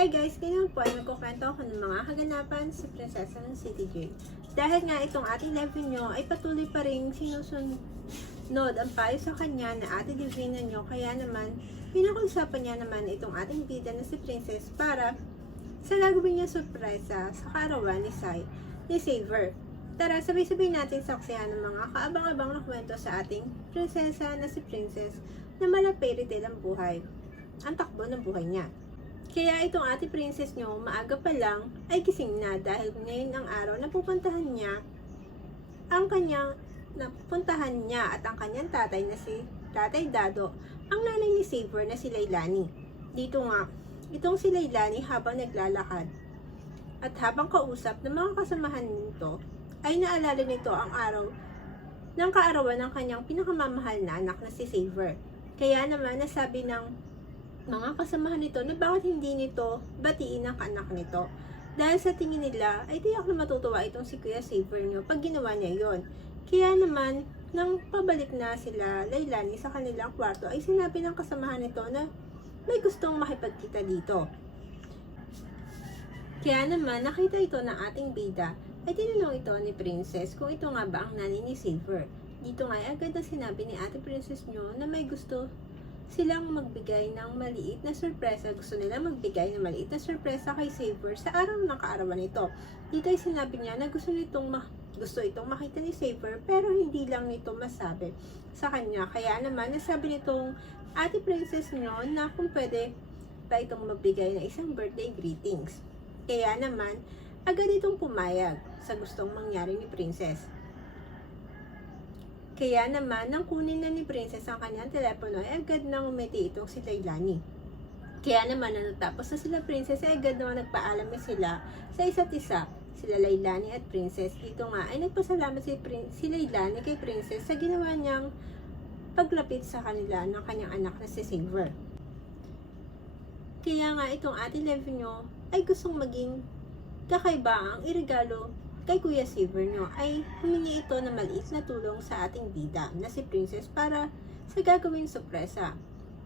Hi guys! Ngayon po ay magkukwento ako ng mga kaganapan sa prinsesa ng City J. Dahil nga itong ating live nyo ay patuloy pa rin sinusunod ang payo sa kanya na ate divina nyo. Kaya naman, pinag-usapan niya naman itong ating bida na si Princess para sa gagawin niya surpresa sa kaarawan ni Saver. Tara, sabay-sabay natin saksihan ng mga kaabang-abang na kwento sa ating prinsesa na si Princess na mala fairy tale ang buhay. Ang takbo ng buhay niya. Kaya itong ate princess nyo, maaga pa lang ay gising na dahil ngayon ang araw na pupuntahan niya at ang kanyang tatay na si Tatay Dado, ang nanay ni Saver na si Lailani. Dito nga, itong si Lailani habang naglalakad at habang kausap ng mga kasamahan nito, ay naalala nito ang araw ng kaarawan ng kanyang pinakamamahal na anak na si Saver. Kaya naman nasabi ng mga kasamahan nito na bakit hindi nito batiin ang anak nito. Dahil sa tingin nila ay tiyak na matutuwa itong si Kuya Saver nyo pag ginawa niya yon. Kaya naman, nang pabalik na sila Lailani sa kanilang kwarto ay sinabi ng kasamahan nito na may gustong makipagkita dito. Kaya naman nakita ito ng ating bida ay tinanong ito ni Princess kung ito nga ba ang nanay ni Saver. Dito nga ay agad na sinabi ni ate Princess nyo na may gusto silang magbigay ng maliit na sorpresa. Gusto nila magbigay ng maliit na sorpresa kay Saver sa araw ng kaarawan nito. Dito ay sinabi niya na gusto itong makita ni Saver pero hindi lang nito masabi sa kanya. Kaya naman nasabi nitong ate princess nyo na kung pwede ba itong magbigay ng isang birthday greetings. Kaya naman agad itong pumayag sa gustong mangyari ni Princess. Kaya naman, nang kunin na ni Princess ang kanyang telepono, ay agad nang umiti itong si Lailani. Kaya naman, nang natapos na sila Princess, ay agad naman nagpaalam sila sa isa't isa, sila Lailani at Princess. Dito nga, ay nagpasalamat si Lailani kay Princess sa ginawa niyang paglapit sa kanila ng kanyang anak na si Saver. Kaya nga, itong ate Levy nyo ay gustong maging kakaiba ang iregalo kay Kuya Saver nyo, ay humingi ito ng maliit na tulong sa ating bida na si Princess para sa gagawin sorpresa.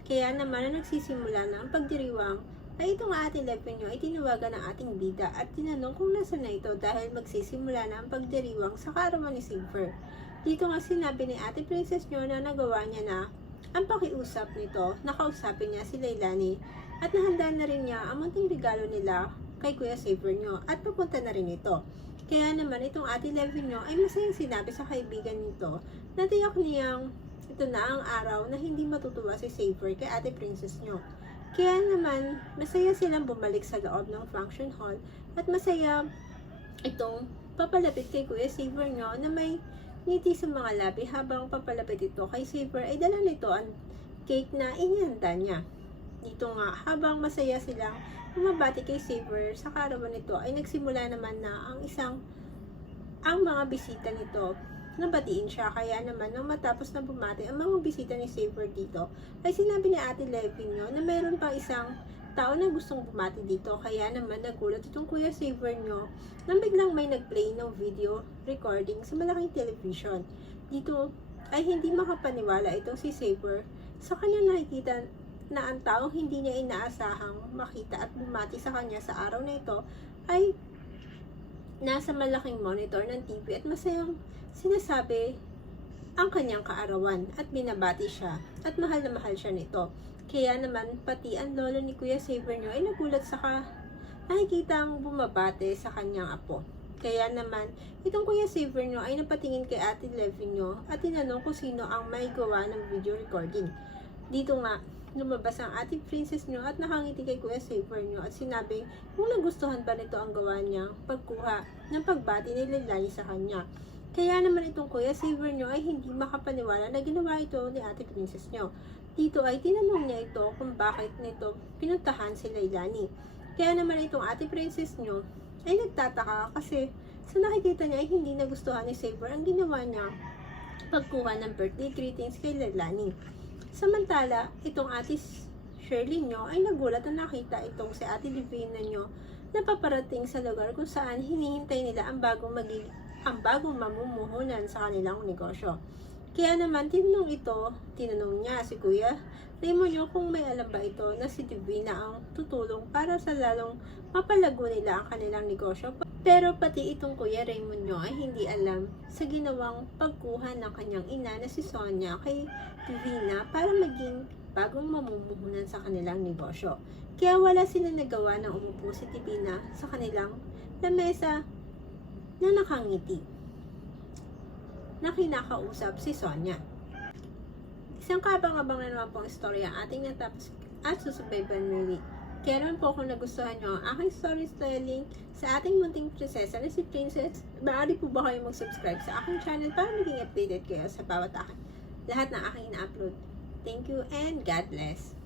Kaya naman na nagsisimula na ang pagdiriwang ay itong ating Levy nyo ay tinawagan ng ating bida at tinanong kung nasa na ito dahil magsisimula na ang pagdiriwang sa kaarawan ni Saver. Dito nga sinabi ni ate Princess nyo na nagawa niya na ang pakiusap nito, nakausapin niya si Lailani at nahanda na rin niya ang munting regalo nila kay Kuya Saver nyo at papunta na rin ito. Kaya naman itong ate Levy nyo ay masayang sinabi sa kaibigan nito na tiyak niyang ito na ang araw na hindi matutuwa si Saver kay ate princess nyo. Kaya naman masaya silang bumalik sa loob ng function hall at masaya itong papalapit kay Kuya Saver nyo na may ngiti sa mga labi. Habang papalapit ito kay Saver ay dala nito ang cake na inihanda niya. Dito nga habang masaya silang bumabati kay Saver sa kaarawan nito ay nagsimula naman na ang mga bisita nito nabatiin siya. Kaya naman nang matapos na bumati ang mga bisita ni Saver dito ay sinabi ni ate Levy nyo na mayroon pang isang tao na gustong bumati dito. Kaya naman nagulat itong Kuya Saver nyo nang biglang may nagplay ng video recording sa malaking television. Dito ay hindi makapaniwala itong si Saver sa kanya nakikita na ang taong hindi niya inaasahang makita at bumati sa kanya sa araw na ito ay nasa malaking monitor ng TV at masayang sinasabi ang kanyang kaarawan at binabati siya at mahal na mahal siya nito. Kaya naman pati ang lolo ni Kuya Saver nyo ay nagulat sa nakikitang bumabate sa kanyang apo. Kaya naman itong Kuya Saver nyo ay napatingin kay ate Levy nyo at tinanong kung sino ang may gawa ng video recording. Dito nga lumabas ang ating princess nyo at nakangiti kay Kuya Saver nyo at sinabing kung nagustuhan ba nito ang gawa niyang pagkuha ng pagbati ni Lailani sa kanya. Kaya naman itong Kuya Saver nyo ay hindi makapaniwala na ginawa ito ni ate princess nyo. Dito ay tinanong niya ito kung bakit nito pinuntahan si Lailani. Kaya naman itong ate princess nyo ay nagtataka kasi sa nakikita niya ay hindi nagustuhan ni Saver ang ginawa niya pagkuha ng birthday greetings kay Lailani. Samantala, itong ate Shirley nyo ay nagulat na nakita itong si ate Divina nyo na paparating sa lugar kung saan hinihintay nila ang bagong mamumuhunan sa kanilang negosyo. Kaya naman tinanong niya si Kuya Raymond nyo kung may alam ba ito na si Divina ang tutulong para sa lalong mapalago nila ang kanilang negosyo. Pero pati itong Kuya Raymond nyo ay hindi alam sa ginawang pagkuha ng kanyang ina na si Sonia kay Divina para maging bagong mamumuhunan sa kanilang negosyo. Kaya wala sila nagawa na umupo si Divina sa kanilang lamesa na nakangiti na kinakausap si Sonia. Isang kabang-abang na naman pong istorya ang ating natapos at susubayban muli. Kaya naman po kung nagustuhan nyo ang aking storytelling sa ating munting prinsesa na si Princess, maaari po ba kayo mag-subscribe sa aking channel para maging updated kayo sa bawat lahat ng aking ina-upload. Thank you and God bless.